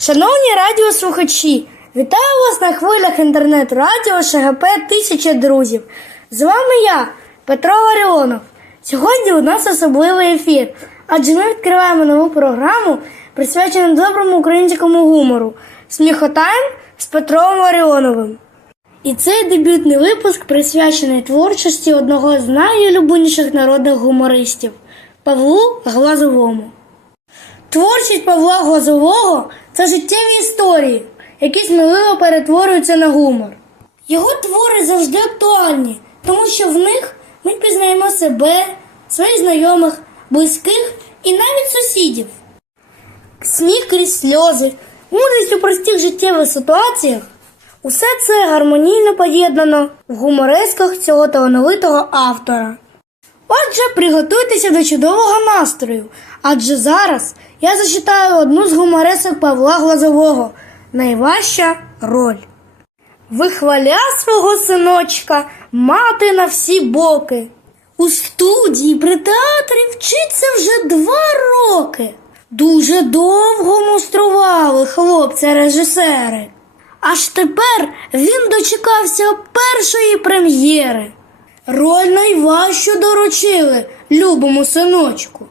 Шановні радіослухачі, вітаю вас на хвилях інтернет-радіо ШГП Тисяча друзів. З вами я, Петро Варіонов. Сьогодні у нас особливий ефір, адже ми відкриваємо нову програму, присвячену доброму українському гумору Сміхотайм з Петром Варіоновим. І цей дебютний випуск присвячений творчості одного з найулюбленіших народних гумористів Павлу Глазовому. Творчість Павла Глазового це життєві історії, які сміливо перетворюються на гумор. Його твори завжди актуальні, тому що в них ми пізнаємо себе, своїх знайомих, близьких і навіть сусідів. Сміх крізь сльози, мудрість у простих життєвих ситуаціях усе це гармонійно поєднано в гуморесках цього талановитого автора. Отже, приготуйтеся до чудового настрою, адже зараз я зачитаю одну з гуморесок Павла Глазового Найважча роль. Вихваля свого синочка, мати на всі боки. У студії при театрі вчиться вже два роки. Дуже довго мустрували хлопці-режисери. Аж тепер він дочекався першої прем'єри. Роль найважчу доручили любому синочку.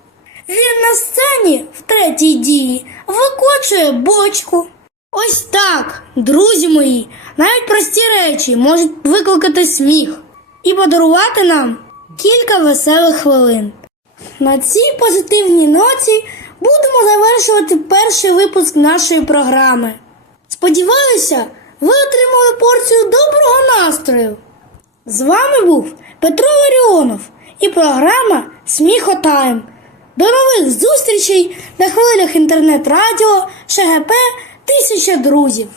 Він на сцені в третій дії викочує бочку. Ось так, друзі мої, навіть прості речі можуть викликати сміх і подарувати нам кілька веселих хвилин. На цій позитивній ноті будемо завершувати перший випуск нашої програми. Сподіваюся, ви отримали порцію доброго настрою. З вами був Петро Ларіонов і програма Сміхотайм. До нових зустрічей на хвилях інтернет-радіо ШГП Тисяча друзів.